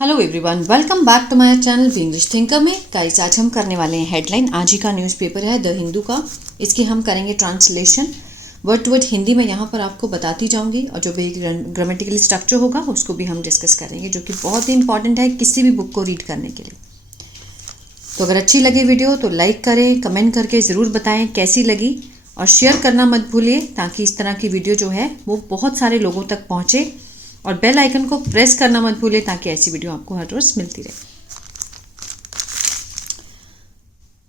Hello everyone, welcome back to my channel English thinker में। Guys, आज हम करने वाले हैं हेडलाइन। आज ही का न्यूज़पेपर है द हिंदू का। इसकी हम करेंगे translation word to word Hindi में। यहाँ पर आपको बताती जाऊंगी और जो भी ग्रामेटिकली स्ट्रक्चर होगा उसको भी हम डिस्कस करेंगे, जो कि बहुत ही इंपॉर्टेंट है किसी भी बुक को रीड करने के लिए। तो अगर अच्छी लगे वीडियो तो लाइक करें, कमेंट करके ज़रूर बताएं कैसी लगी, और शेयर करना मत भूलिए ताकि इस तरह की वीडियो जो है वो बहुत सारे लोगों तक पहुँचे। और बेल आइकन को प्रेस करना मत भूलिए ताकि ऐसी वीडियो आपको हर रोज मिलती रहे।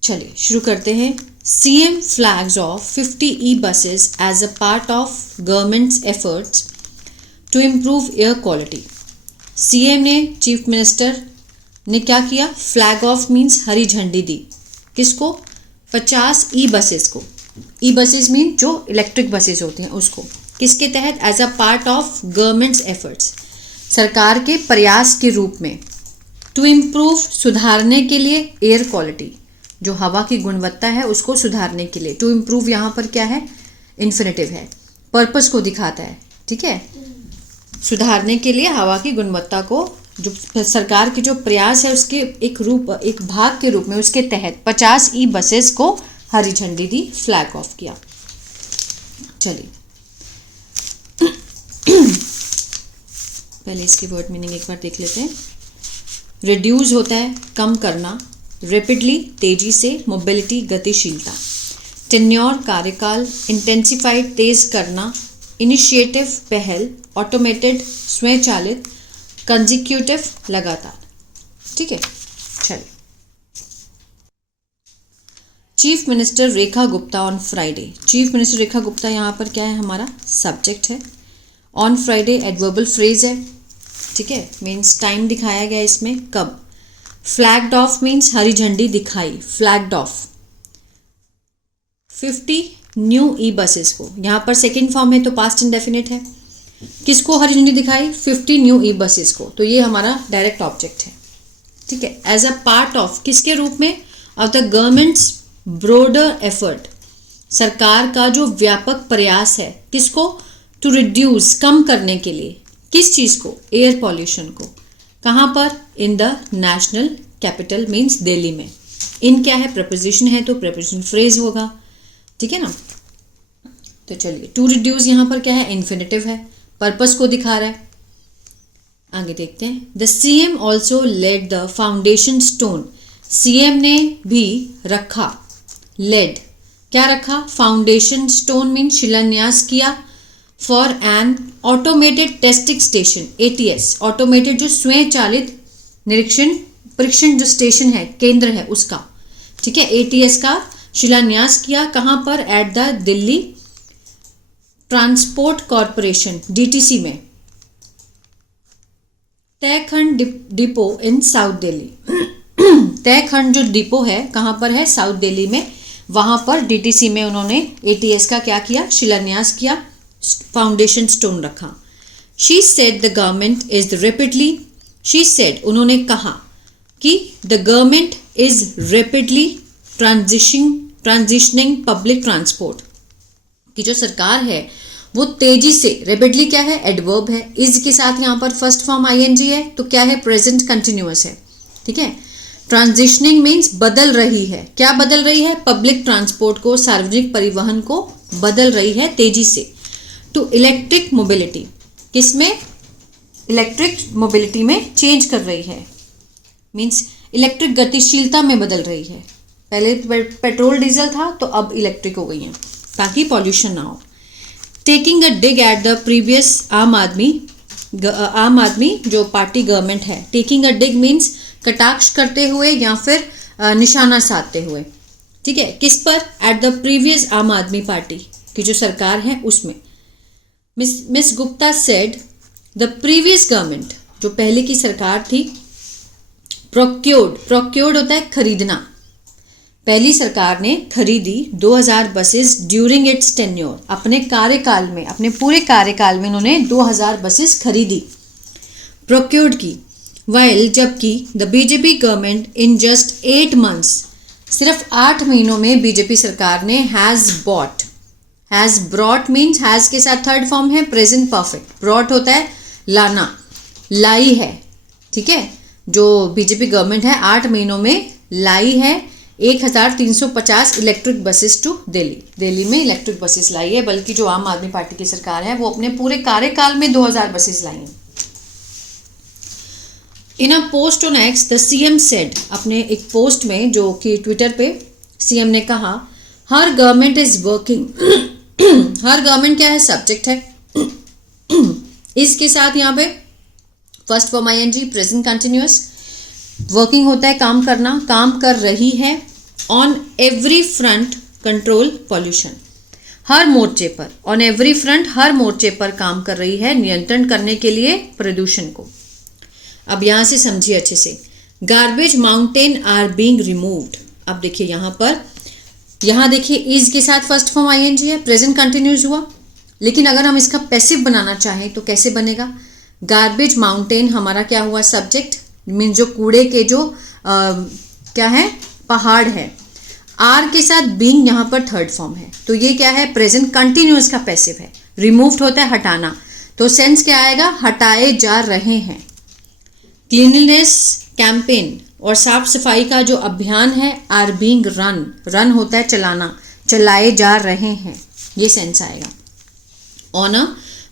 चलिए शुरू करते हैं। CM flags off 50 e buses as a part of government's efforts to improve air quality. CM ने, चीफ मिनिस्टर ने क्या किया? फ्लैग ऑफ मीन्स हरी झंडी दी। किसको? 50 ई बसेस को। ई बसेस मीन जो इलेक्ट्रिक बसेस होती हैं उसको। किसके तहत? As a part of government's efforts, सरकार के प्रयास के रूप में। टू इम्प्रूव, सुधारने के लिए। एयर क्वालिटी, जो हवा की गुणवत्ता है उसको सुधारने के लिए। टू इम्प्रूव यहाँ पर क्या है? इन्फिनेटिव है, पर्पस को दिखाता है। ठीक है, सुधारने के लिए हवा की गुणवत्ता को, जो सरकार के जो प्रयास है उसके एक रूप, एक भाग के रूप में, उसके तहत 50 ई बसेस को हरी झंडी दी, फ्लैग ऑफ किया। चलिए पहले इसके वर्ड मीनिंग एक बार देख लेते हैं। रिड्यूस होता है कम करना, रेपिडली तेजी से, मोबिलिटी गतिशीलता, टेन्योर कार्यकाल, इंटेंसिफाइड तेज करना, इनिशिएटिव पहल, ऑटोमेटेड स्वचालित, कंजिक्यूटिव लगातार। ठीक है, चलिए। Chief minister Rekha Gupta on Friday. Chief minister Rekha Gupta यहाँ पर क्या है? हमारा सब्जेक्ट है। ऑन फ्राइडे एडवर्बल फ्रेज है। ठीक है, मीन्स टाइम दिखाया गया इसमें, कब। फ्लैग्ड ऑफ मीन्स हरी झंडी दिखाई, flagged of. 50 new E buses को, यहाँ पर सेकेंड फॉर्म है तो पास्ट इंडेफिनिट है। किसको हरी झंडी दिखाई? 50 न्यू ई बसेस को, तो ये हमारा डायरेक्ट ऑब्जेक्ट है। ठीक है, एज अ पार्ट ऑफ, किसके रूप में? Of the governments broader effort, सरकार का जो व्यापक प्रयास है। किसको? टू रिड्यूस, कम करने के लिए। किस चीज़ को? एयर पॉल्यूशन को। कहाँ पर? In the national capital means Delhi में। इन क्या है? प्रपोजिशन है तो प्रपोजिशन फ्रेज होगा। ठीक है ना। तो चलिए, टू रिड्यूस यहाँ पर क्या है? इन्फिनेटिव है, पर्पस को दिखा रहा है। आगे देखते हैं। The CM also laid the foundation stone. CM ने भी रखा, लेड क्या रखा? फाउंडेशन स्टोन मीन शिलान्यास किया, for an automated testing station, ATS, automated जो स्वचालित निरीक्षण परीक्षण जो स्टेशन है, केंद्र है उसका। ठीक है, एटीएस का शिलान्यास किया। कहाँ पर? At the Delhi transport corporation, DTC में। तयखंड डिपो इन साउथ दिल्ली। तयखंड जो डिपो है कहाँ पर है? साउथ दिल्ली में। वहां पर डीटीसी में उन्होंने एटीएस का क्या किया? शिलान्यास किया, फाउंडेशन स्टोन रखा। She said the government is rapidly, she said उन्होंने कहा कि the government is rapidly transitioning public transport, कि जो सरकार है वो तेजी से, रेपिडली क्या है? एडवर्ब है, इज के साथ यहाँ पर फर्स्ट फॉर्म आईएनजी है तो क्या है? प्रेजेंट कंटिन्यूअस है। ठीक है, ट्रांजिशनिंग मीन्स बदल रही है। क्या बदल रही है? पब्लिक ट्रांसपोर्ट को, सार्वजनिक परिवहन को बदल रही है तेजी से। टू इलेक्ट्रिक मोबिलिटी, किसमें? इलेक्ट्रिक मोबिलिटी में चेंज कर रही है, मीन्स इलेक्ट्रिक गतिशीलता में बदल रही है। पहले पेट्रोल डीजल था तो अब इलेक्ट्रिक हो गई है ताकि पॉल्यूशन ना हो। Taking a dig at the previous, आम आदमी जो पार्टी गवर्नमेंट है। टेकिंग अ डिग मीन्स कटाक्ष करते हुए या फिर निशाना साधते हुए। ठीक है, किस पर? एट द प्रीवियस आम आदमी पार्टी की जो सरकार है उसमें। Miss Gupta said the previous government, जो पहले की सरकार थी, प्रोक्योर्ड होता है खरीदना। पहली सरकार ने खरीदी 2000 बसेस ड्यूरिंग इट्स टेन्योर, अपने कार्यकाल में, अपने पूरे कार्यकाल में उन्होंने 2000 बसेस खरीदी, प्रोक्योर्ड की। वाइल, जबकि the BJP government in just 8 months, सिर्फ 8 महीनों में बीजेपी सरकार ने हैज़ ब्रॉट मीन्स हैज़ के साथ थर्ड फॉर्म है प्रेजेंट परफेक्ट, ब्रॉट होता है लाना, लाई है। ठीक है, जो बीजेपी गवर्नमेंट है 8 महीनों में लाई है 1350 electric buses to Delhi. Delhi में इलेक्ट्रिक बसेस लाई है, बल्कि जो आम आदमी पार्टी की सरकार है वो अपने पूरे कार्यकाल में 2000 बसेस लाई हैं। In a post on X the CM said, अपने एक पोस्ट में जो कि ट्विटर पे सीएम ने कहा, her government is working her government क्या है, सब्जेक्ट है इसके साथ यहाँ पे first form ING present continuous, working होता है काम करना, काम कर रही है, on every front control pollution, हर मोर्चे पर, ऑन एवरी फ्रंट हर मोर्चे पर काम कर रही है नियंत्रण करने के लिए प्रदूषण को। अब यहां से समझिए अच्छे से, garbage mountain are being removed. अब देखिए यहां पर, यहां देखिए इज के साथ फर्स्ट फॉर्म आईएनजी है, प्रेजेंट कंटिन्यूअस हुआ, लेकिन अगर हम इसका पैसिव बनाना चाहें तो कैसे बनेगा, गार्बेज माउंटेन हमारा क्या हुआ, सब्जेक्ट, मीन जो कूड़े के जो क्या है, पहाड़ है, आर के साथ बीइंग यहाँ पर थर्ड फॉर्म है, तो ये क्या है, प्रेजेंट कंटिन्यूअस का पैसिव है, रिमूव्ड होता है हटाना, तो सेंस क्या आएगा, हटाए जा रहे हैं। क्लीनलीनेस कैंपेन और साफ सफाई का जो अभियान है, आर बीइंग रन, रन होता है चलाना, चलाए जा रहे हैं, ये सेंस आएगा। On a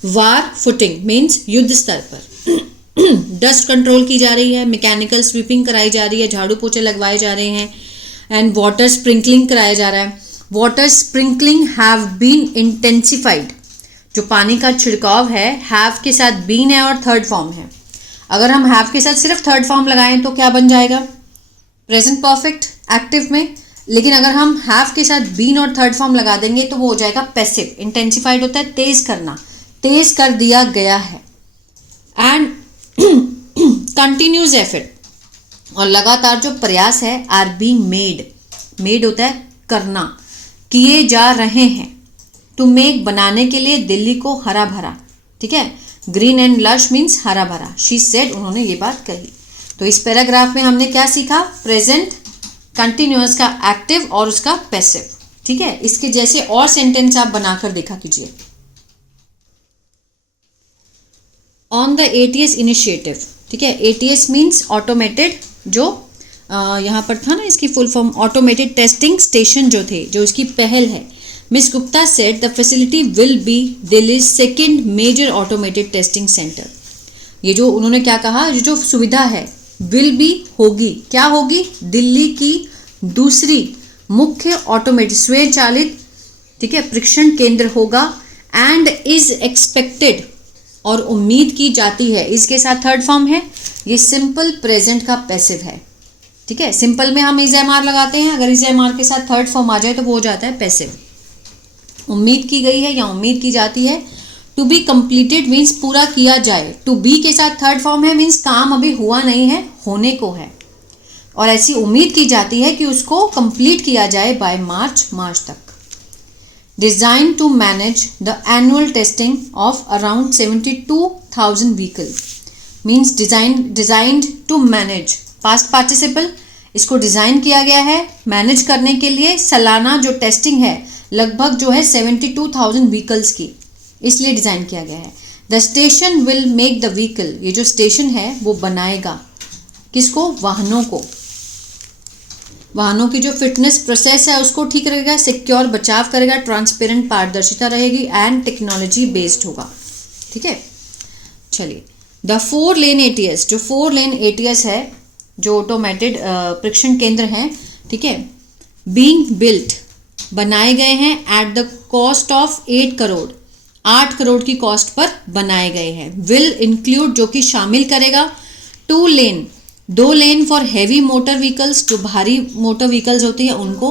war footing means युद्ध स्तर पर डस्ट कंट्रोल की जा रही है, मैकेनिकल स्वीपिंग कराई जा रही है, झाड़ू पोछे लगवाए जा रहे हैं, एंड वाटर स्प्रिंकलिंग कराया जा रहा है। Water sprinkling have been intensified, जो पानी का छिड़काव है, हैव के साथ बीन है और थर्ड फॉर्म है। अगर हम हैव के साथ सिर्फ थर्ड फॉर्म लगाएं तो क्या बन जाएगा, प्रेजेंट परफेक्ट एक्टिव में, लेकिन अगर हम हैव के साथ बीन और थर्ड फॉर्म लगा देंगे तो वो हो जाएगा पैसिव। इंटेंसिफाइड होता है तेज करना, तेज कर दिया गया है। एंड कंटिन्यूस एफर्ट, और लगातार जो प्रयास है, आर बीइंग मेड, मेड होता है करना, किए जा रहे हैं, टू मेक बनाने के लिए दिल्ली को हरा भरा, ठीक है, ग्रीन एंड लश मीन्स हरा भरा, शी सेड, उन्होंने ये बात कही। तो इस पैराग्राफ में हमने क्या सीखा, प्रेजेंट कंटिन्यूअस का एक्टिव और उसका पैसिव, ठीक है। इसके जैसे और सेंटेंस आप बनाकर देखा कीजिए। ऑन द एटीएस इनिशिएटिव, ठीक है, एटीएस मीन्स ऑटोमेटेड, जो यहाँ पर था ना, इसकी full form automated testing station जो थे, जो इसकी पहल है। Miss Gupta said the facility will be Delhi second major automated testing centre. ये जो उन्होंने क्या कहा, ये जो सुविधा है विल बी होगी, क्या होगी, दिल्ली की दूसरी मुख्य ऑटोमेटेड स्वचालित, ठीक है, परीक्षण केंद्र होगा। एंड इज एक्सपेक्टेड, और उम्मीद की जाती है, इसके साथ थर्ड फॉर्म है, ये सिंपल प्रेजेंट का पैसिव है, ठीक है। सिंपल में हम इज एम आर लगाते हैं, अगर इज एम आर के साथ थर्ड फॉर्म आ जाए तो वो हो जाता है पैसिव। उम्मीद की गई है या उम्मीद की जाती है। टू बी कंप्लीटेड मीन्स पूरा किया जाए, टू बी के साथ थर्ड फॉर्म है मीन्स काम अभी हुआ नहीं है, होने को है, और ऐसी उम्मीद की जाती है कि उसको कंप्लीट किया जाए बाय मार्च तक। Design to manage the annual testing of around 72,000 vehicle means designed to manage, past participle, इसको डिजाइन किया गया है मैनेज करने के लिए, सालाना जो टेस्टिंग है लगभग जो है 72,000 व्हीकल्स की, इसलिए डिजाइन किया गया है। The station will make the vehicle, ये जो स्टेशन है वो बनाएगा किसको, वाहनों को, वाहनों की जो फिटनेस प्रोसेस है उसको ठीक रहेगा, सिक्योर बचाव करेगा, ट्रांसपेरेंट पारदर्शिता रहेगी, एंड टेक्नोलॉजी बेस्ड होगा, ठीक है। चलिए, द 4 लेन एटीएस, जो 4 लेन एटीएस है, जो ऑटोमेटेड परीक्षण केंद्र हैं, ठीक है, बीइंग बिल्ट, बनाए गए हैं, at the cost of 8 crore, 8 crore की कॉस्ट पर बनाए गए हैं। विल इंक्लूड, जो कि शामिल करेगा, 2 lane, 2 lane for heavy motor vehicles, जो भारी मोटर व्हीकल्स होती है उनको,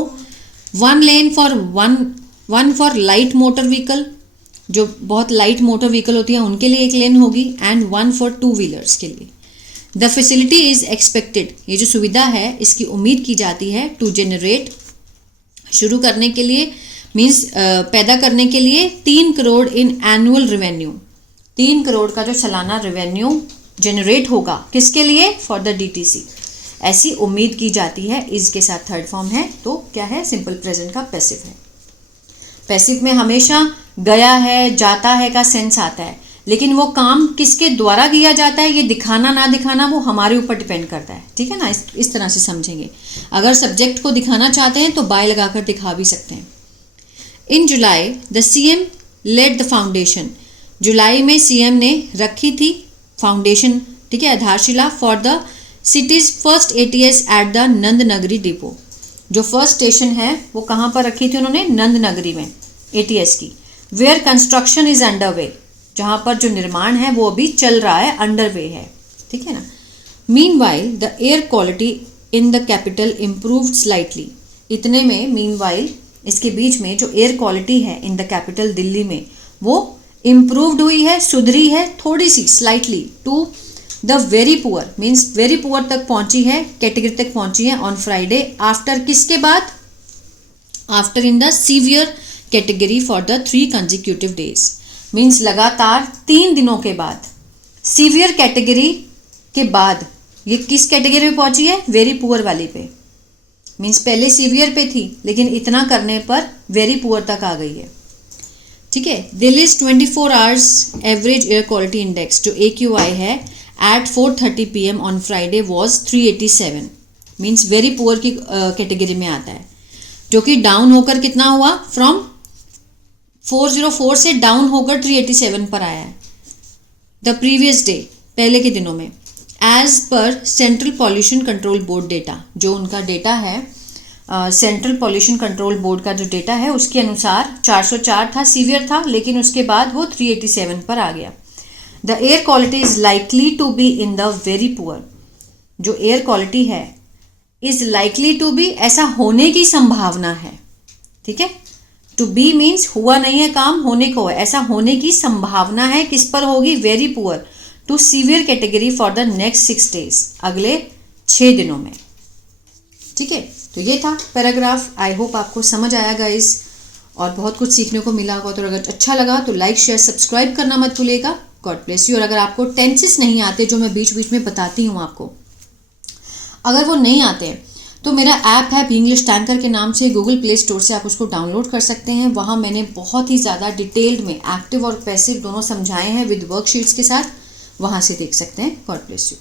1 lane for one for light motor vehicle, जो बहुत लाइट मोटर व्हीकल होती है उनके लिए 1 लेन होगी, एंड 1 फॉर 2 व्हीलर्स के लिए। द फैसिलिटी इज एक्सपेक्टेड, ये जो सुविधा है इसकी उम्मीद की जाती है, टू जनरेट, शुरू करने के लिए मीन्स पैदा करने के लिए, 3 crore in annual revenue, 3 crore का जो सालाना रेवेन्यू जनरेट होगा, किसके लिए, फॉर द डीटीसी, ऐसी उम्मीद की जाती है। इज के साथ थर्ड फॉर्म है तो क्या है, सिंपल प्रेजेंट का पैसिव है। पैसिव में हमेशा गया है, जाता है का सेंस आता है, लेकिन वो काम किसके द्वारा किया जाता है, ये दिखाना ना दिखाना वो हमारे ऊपर डिपेंड करता है, ठीक है ना। इस तरह से समझेंगे। अगर सब्जेक्ट को दिखाना चाहते हैं तो बाय लगाकर दिखा भी सकते हैं। In July the CM laid the foundation, जुलाई में CM ने रखी थी फाउंडेशन, ठीक है, आधारशिला for the cities first ATS at the Nand Nagri depot. जो फर्स्ट स्टेशन है वो कहाँ पर रखी थी उन्होंने, नंद नगरी में, ATS की। Where construction is under way, जहाँ पर जो निर्माण है वो अभी चल रहा है, अंडर वे है, ठीक है ना। Meanwhile the air quality in the capital improved slightly, इतने में मीनवाइल इसके बीच में जो एयर क्वालिटी है इन द कैपिटल दिल्ली में वो इम्प्रूव्ड हुई है, सुधरी है थोड़ी सी, slightly, to the very poor, means very poor तक पहुंची है, कैटेगरी तक पहुंची है ऑन फ्राइडे, आफ्टर किसके बाद, after in the severe category for the 3 consecutive days, means लगातार 3 दिनों के बाद, सीवियर कैटेगरी के बाद ये किस कैटेगरी में पहुंची है, वेरी पुअर वाली पे, मीन्स पहले सीवियर पे थी लेकिन इतना करने पर वेरी पुअर तक आ गई है, ठीक है। Delhi's 24 hours average air quality index जो AQI है at 4:30 PM on Friday was 387, means very poor की कैटेगरी में आता है, जो कि डाउन होकर कितना हुआ, फ्रॉम 404 से डाउन होकर 387 पर आया है द प्रीवियस डे, पहले के दिनों में। As per central pollution control board data, जो उनका डेटा है सेंट्रल पॉल्यूशन कंट्रोल बोर्ड का जो डेटा है उसके अनुसार 404 था, सीवियर था, लेकिन उसके बाद वो 387 पर आ गया। The air quality is likely to be in the very poor, जो एयर क्वालिटी है इज लाइकली टू बी, ऐसा होने की संभावना है, ठीक है। टू बी मीन्स हुआ नहीं है काम, होने को है, ऐसा होने की संभावना है, किस पर होगी, very poor to severe category for the next 6 days, अगले 6 दिनों में, ठीक है। तो ये था पैराग्राफ। आई होप आपको समझ आया गाइस और बहुत कुछ सीखने को मिला होगा। तो अगर अच्छा लगा तो लाइक शेयर सब्सक्राइब करना मत भूलिएगा। God bless you. और अगर आपको टेंसेस नहीं आते जो मैं बीच बीच में बताती हूँ आपको, अगर वो नहीं आते हैं तो मेरा ऐप है इंग्लिश टैंकर के नाम से, गूगल प्ले स्टोर से आप उसको डाउनलोड कर सकते हैं। वहाँ मैंने बहुत ही ज़्यादा डिटेल्ड में एक्टिव और पैसिव दोनों समझाए हैं विद वर्कशीट्स के साथ, वहाँ से देख सकते हैं। God bless you.